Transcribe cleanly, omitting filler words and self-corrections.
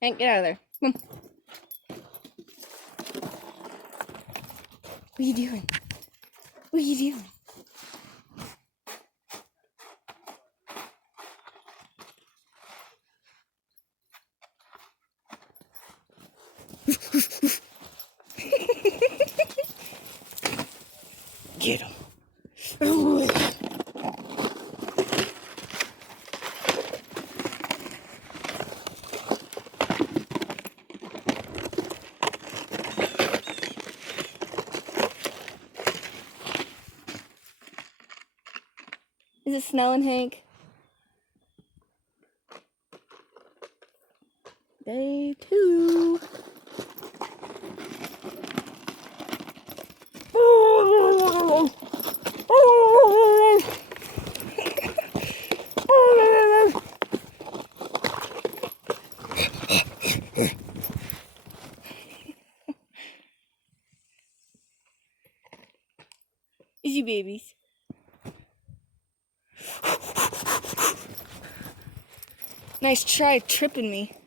Hank, get out of there. Come on. What are you doing? What are you doing? Get him. Is it snowing, Hank? Day 2. Is you babies? Nice try tripping me.